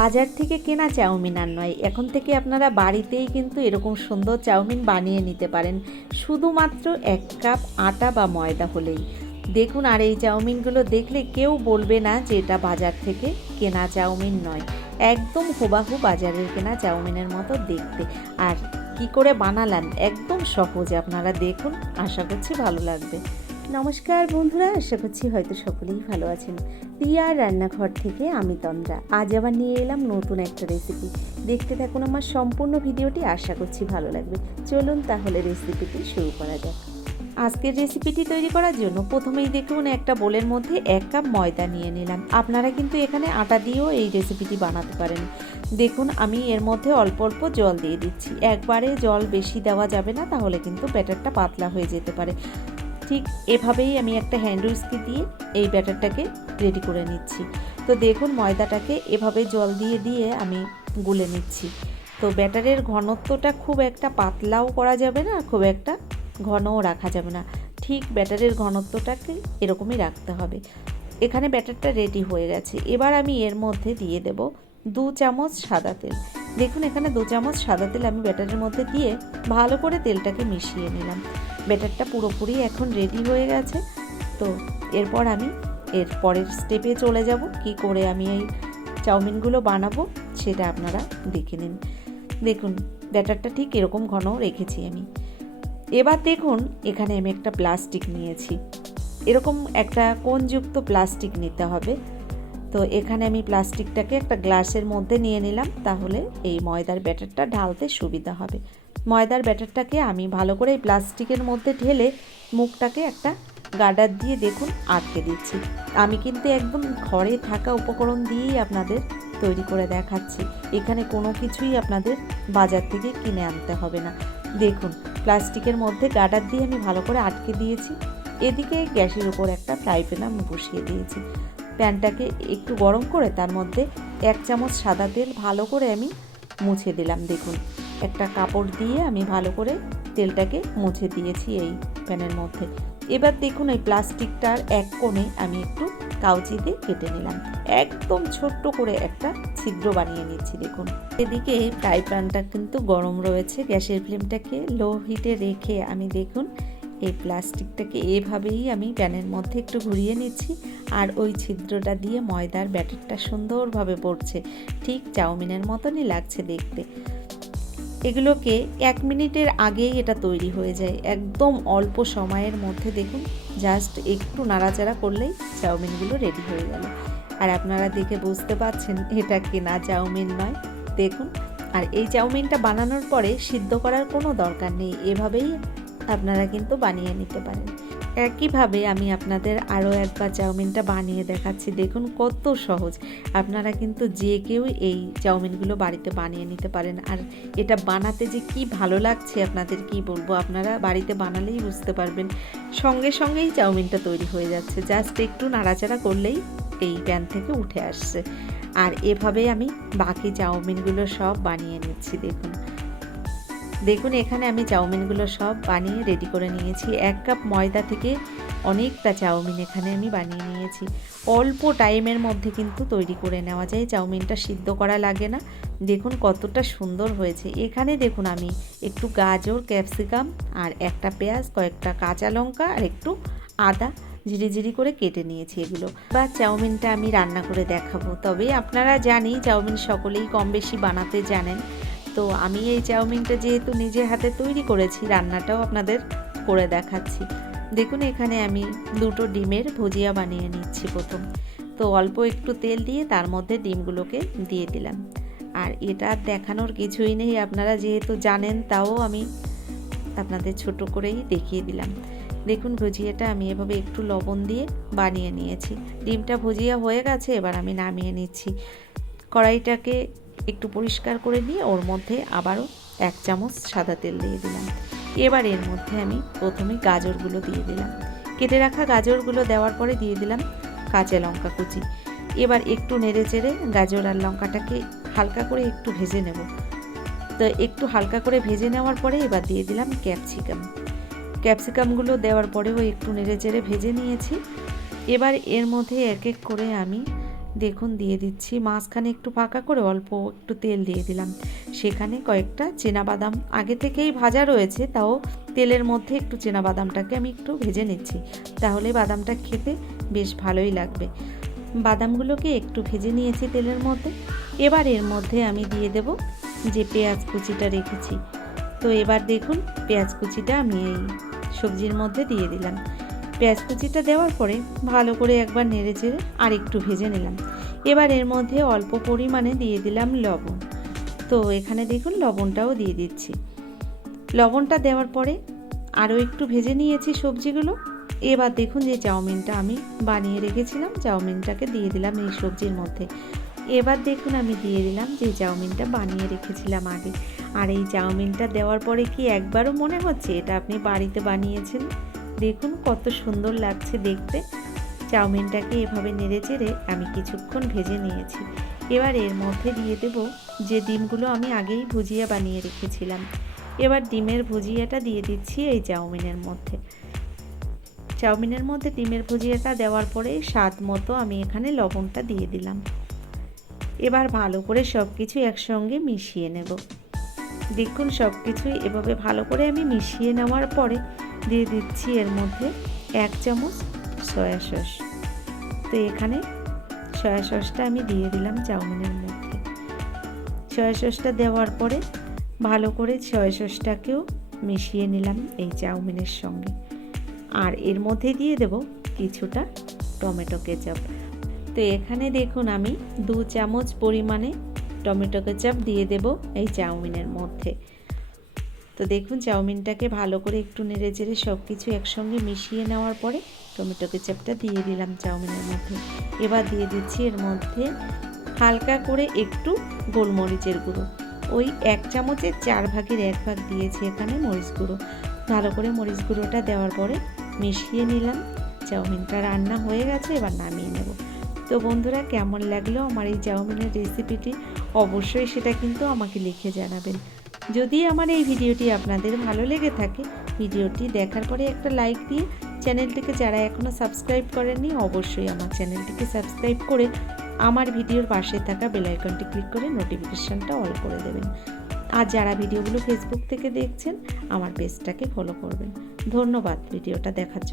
বাজার থেকে কেনা চাউমিন আর নয়, এখন থেকে আপনারা বাড়িতেই কিন্তু এরকম সুন্দর চাউমিন বানিয়ে নিতে পারেন শুধুমাত্র 1 কাপ আটা বা ময়দা হলেই। দেখুন, আর এই চাউমিনগুলো দেখলে কেউ বলবে না যে এটা বাজার থেকে কেনা চাউমিন নয়, একদম হুবাহু বাজারের কেনা চাউমিনের মতো দেখতে। আর কি করে বানালাম একদম সহজ, আপনারা দেখুন, আশা করছি ভালো লাগবে। নমস্কার বন্ধুরা, আশা করছি হয়তো সকলেই ভালো আছেন। রিয়ার রান্নাঘর থেকে আমি তন্দ্রা আজ আবার নিয়ে এলাম নতুন একটা রেসিপি। দেখতে থাকুন আমার সম্পূর্ণ ভিডিওটি, আশা করছি ভালো লাগবে। চলুন তাহলে রেসিপিটি শুরু করা যাক। আজকের রেসিপিটি তৈরি করার জন্য প্রথমেই দেখুন একটা বোলের মধ্যে 1 কাপ ময়দা নিয়ে নিলাম। আপনারা কিন্তু এখানে আটা দিয়েও এই রেসিপিটি বানাতে পারেন। দেখুন, আমি এর মধ্যে অল্প অল্প জল দিয়ে দিচ্ছি। একবারে জল বেশি দেওয়া যাবে না, তাহলে কিন্তু ব্যাটারটা পাতলা হয়ে যেতে পারে। ঠিক এভাবেই আমি একটা হ্যান্ড উইস্ক দিয়ে এই ব্যাটারটাকে রেডি করে নিচ্ছি। তো দেখুন, ময়দাটাকে এভাবে জল দিয়ে দিয়ে আমি গুলে নিচ্ছি। তো ব্যাটারের ঘনত্বটা খুব একটা পাতলাও করা যাবে না, খুব একটা ঘনও রাখা যাবে না, ঠিক ব্যাটারের ঘনত্বটাকে এরকমই রাখতে হবে। এখানে ব্যাটারটা রেডি হয়ে গেছে। এবার আমি এর মধ্যে দিয়ে দেব 2 চামচ সাদা তেল। দেখুন, এখানে 2 চামচ সাদা তেল আমি ব্যাটারের মধ্যে দিয়ে ভালো করে তেলটাকে মিশিয়ে নিলাম। ব্যাটারটা পুরোপুরি এখন রেডি হয়ে গেছে। তো এরপর আমি এর পরের স্টেপে চলে যাব, কি করে আমি এই চাউমিনগুলো বানাবো সেটা আপনারা দেখে নিন। দেখুন, ব্যাটারটা ঠিক এরকম ঘন রেখেছি আমি। এবার দেখুন, এখানে আমি একটা প্লাস্টিক নিয়েছি, এরকম একটা কোণযুক্ত প্লাস্টিক নিতে হবে। তো এখানে আমি প্লাস্টিকটাকে একটা গ্লাসের মধ্যে নিয়ে নিলাম, তাহলে এই ময়দার ব্যাটারটা ঢালতে সুবিধা হবে। ময়দার ব্যাটারটাকে আমি ভালো করে এই প্লাস্টিকের মধ্যে ঢেলে মুখটাকে একটা গার্ডার দিয়ে দেখুন আটকে দিচ্ছি। আমি কিন্তু একদম ঘরে থাকা উপকরণ দিয়েই আপনাদের তৈরি করে দেখাচ্ছি, এখানে কোনো কিছুই আপনাদের বাজার থেকে কিনে আনতে হবে না। দেখুন, প্লাস্টিকের মধ্যে গার্ডার দিয়ে আমি ভালো করে আটকে দিয়েছি। এদিকে গ্যাসের উপর একটা ফ্রাই প্যান আমি বসিয়ে দিয়েছি। প্যানটাকে একটু গরম করে তার মধ্যে 1 চামচ সাদা তেল ভালো করে আমি মুছে দিলাম। দেখুন, একটা কাপড় দিয়ে আমি ভালো করে তেলটাকে মুছে দিয়েছি এই প্যানের মধ্যে। এবার দেখুন, এই প্লাস্টিকটার এক কোণে আমি একটু কাউচিতে কেটে নিলাম, একদম ছোট্ট করে একটা ছিদ্র বানিয়ে নিচ্ছি। দেখুন, এদিকে ফ্রাই প্যানটা কিন্তু গরম রয়েছে, গ্যাসের ফ্লেমটাকে লো হিটে রেখে আমি দেখুন এই প্লাস্টিকটাকে এভাবেই আমি প্যানের মধ্যে একটু ঘুরিয়ে নিচ্ছি, আর ওই ছিদ্রটা দিয়ে ময়দার ব্যাটারটা সুন্দরভাবে পড়ছে, ঠিক চাউমিনের মতনই লাগছে দেখতে। এগুলোকে 1 মিনিটের আগেই এটা তৈরি হয়ে যায়, একদম অল্প সময়ের মধ্যে। দেখুন, জাস্ট একটু নাড়াচাড়া করলেই চাউমিনগুলো রেডি হয়ে গেল। আর আপনারা দেখে বুঝতে পারছেন এটা কেনা চাউমিন নয়। দেখুন, আর এই চাউমিনটা বানানোর পরে সিদ্ধ করার কোনো দরকার নেই, এভাবেই আপনারা কিন্তু বানিয়ে নিতে পারেন। একইভাবে আমি আপনাদের আরও একবার চাউমিনটা বানিয়ে দেখাচ্ছি। দেখুন কত সহজ, আপনারা কিন্তু যে কেউ এই চাউমিনগুলো বাড়িতে বানিয়ে নিতে পারেন। আর এটা বানাতে যে কি ভালো লাগছে আপনাদের কি বলবো, আপনারা বাড়িতে বানালেই বুঝতে পারবেন। সঙ্গে সঙ্গেই চাউমিনটা তৈরি হয়ে যাচ্ছে, জাস্ট একটু নাড়াচাড়া করলেই এই প্যান থেকে উঠে আসছে। আর এভাবে আমি বাকি চাউমিনগুলো সব বানিয়ে নিচ্ছি। দেখুন, এখানে আমি চাউমিনগুলো সব বানিয়ে রেডি করে নিয়েছি। 1 কাপ ময়দা থেকে অনেকটা চাউমিন এখানে আমি বানিয়ে নিয়েছি। অল্প টাইমের মধ্যে কিন্তু তৈরি করে নেওয়া যায়, চাউমিনটা সিদ্ধ করা লাগে না। দেখুন কতটা সুন্দর হয়েছে। এখানে দেখুন, আমি একটু গাজর, ক্যাপসিকাম আর একটা পেঁয়াজ, কয়েকটা কাঁচা লঙ্কা আর একটু আদা ঝিরিঝিরি করে কেটে নিয়েছি এগুলো। বা চাউমিনটা আমি রান্না করে দেখাবো, তবে আপনারা জানি চাউমিন সকলেই কম বেশি বানাতে জানেন। তো আমি এই চাউমিনটা যেহেতু নিজের হাতে তৈরি করেছি, রান্নাটাও আপনাদের করে দেখাচ্ছি। দেখুন, এখানে আমি 2টো ডিমের ভুজিয়া বানিয়ে নিচ্ছি প্রথম। তো অল্প একটু তেল দিয়ে তার মধ্যে ডিমগুলোকে দিয়ে দিলাম। আর এটা দেখানোর কিছুই নেই, আপনারা যেহেতু জানেন, তাও আমি আপনাদের ছোট করেই দেখিয়ে দিলাম। দেখুন, ভুজিয়াটা আমি এভাবে একটু লবণ দিয়ে বানিয়ে নিয়েছি। ডিমটা ভুজিয়া হয়ে গেছে, এবার আমি নামিয়ে নিচ্ছি। কড়াইটাকে একটু পরিষ্কার করে নিয়ে ওর মধ্যে আবারও 1 চামচ সাদা তেল দিয়ে দিলাম। এবার এর মধ্যে আমি প্রথমে গাজরগুলো দিয়ে দিলাম। কেটে রাখা গাজরগুলো দেওয়ার পরে দিয়ে দিলাম কাঁচা লঙ্কা কুচি। এবার একটু নেড়ে চেড়ে গাজর আর লঙ্কাটাকে হালকা করে একটু ভেজে নেব। তো একটু হালকা করে ভেজে নেওয়ার পরে এবার দিয়ে দিলাম ক্যাপসিকামগুলো দেওয়ার পরেও একটু নেড়ে চেড়ে ভেজে নিয়েছি। এবার এর মধ্যে এক এক করে আমি দেখুন দিয়ে দিচ্ছি, মাঝখানে একটু ফাঁকা করে অল্প একটু তেল দিয়ে দিলাম। সেখানে কয়েকটা বাদাম আগে থেকেই ভাজা রয়েছে, তাও তেলের মধ্যে একটু বাদামটাকে আমি একটু ভেজে নিচ্ছি, তাহলে বাদামটা খেতে বেশ ভালোই লাগবে। বাদামগুলোকে একটু ভেজে নিয়েছি তেলের মধ্যে। এবার এর মধ্যে আমি দিয়ে দেব যে পেঁয়াজ কুচিটা রেখেছি। তো এবার দেখুন পেঁয়াজ কুচিটা আমি এই সবজির মধ্যে দিয়ে দিলাম। পেঁয়াজ কুচিটা দেওয়ার পরে ভালো করে একবার নেড়ে চেড়ে আর একটু ভেজে নিলাম। এবার এর মধ্যে অল্প পরিমাণে দিয়ে দিলাম লবণ। তো এখানে দেখুন লবণটাও দিয়ে দিচ্ছি। লবণটা দেওয়ার পরে আরও একটু ভেজে নিয়েছি সবজিগুলো। এবার দেখুন যে চাউমিনটা আমি বানিয়ে রেখেছিলাম, চাউমিনটাকে দিয়ে দিলাম এই সবজির মধ্যে। এবার দেখুন আমি দিয়ে দিলাম যে চাউমিনটা বানিয়ে রেখেছিলাম আগে। আর এই চাউমিনটা দেওয়ার পরে কি একবারও মনে হচ্ছে এটা আপনি বাড়িতে বানিয়েছেন? দেখুন কত সুন্দর লাগছে দেখতে। চাউমিনটাকে এভাবে নেড়ে চেড়ে আমি কিছুক্ষণ ভেজে নিয়েছি। এবার এর মধ্যে দিয়ে দেব যে ডিমগুলো আমি আগেই ভুজিয়া বানিয়ে রেখেছিলাম। এবার ডিমের ভুজিয়াটা দিয়ে দিচ্ছি এই চাউমিনের মধ্যে। চাউমিনের মধ্যে ডিমের ভুজিয়াটা দেওয়ার পরে স্বাদ মতো আমি এখানে লবণটা দিয়ে দিলাম। এবার ভালো করে সব কিছু একসঙ্গে মিশিয়ে নেব। দেখুন সব কিছুই এভাবে ভালো করে আমি মিশিয়ে নেওয়ার পরে দিয়ে দিচ্ছি এর মধ্যে 1 চামচ সয়া সস। তো এখানে সয়া সসটা আমি দিয়ে দিলাম চাউমিনের মধ্যে। সয়া সসটা দেওয়ার পরে ভালো করে সয়া সসটাকেও মিশিয়ে নিলাম এই চাউমিনের সঙ্গে। আর এর মধ্যে দিয়ে দেব কিছুটা টমেটো কেচাপ। তো এখানে দেখুন আমি 2 চামচ পরিমাণে টমেটো কেচাপ দিয়ে দেব এই চাউমিনের মধ্যে। তো দেখুন চাউমিনটাকে ভালো করে একটু নেড়ে চেড়ে সব কিছু একসঙ্গে মিশিয়ে নেওয়ার পরে টমেটো কেচাপটা দিয়ে দিলাম চাউমিনের মধ্যে। এবার দিয়ে দিচ্ছি এর মধ্যে হালকা করে একটু গোলমরিচের গুঁড়ো। ওই 1 চামচের 4 ভাগের 1 ভাগ দিয়েছি এখানে মরিচ গুঁড়ো। ভালো করে মরিচ গুঁড়োটা দেওয়ার পরে মিশিয়ে নিলাম। চাউমিনটা রান্না হয়ে গেছে, এবার নামিয়ে নেব। তো বন্ধুরা কেমন লাগলো আমার এই চাউমিনের রেসিপিটি অবশ্যই সেটা কিন্তু আমাকে লিখে জানাবেন। যদি আমার এই ভিডিওটি আপনাদের ভালো লেগে থাকে, ভিডিওটি দেখার পরে একটা লাইক দিয়ে চ্যানেলটিকে যারা এখনও সাবস্ক্রাইব করেননি অবশ্যই আমার চ্যানেলটিকে সাবস্ক্রাইব করে আমার ভিডিওর পাশে থাকা বেল আইকনটি ক্লিক করে নোটিফিকেশানটা অল করে দেবেন। আর যারা ভিডিওগুলো ফেসবুক থেকে দেখছেন আমার পেজটাকে ফলো করবেন। ধন্যবাদ ভিডিওটা দেখার জন্য।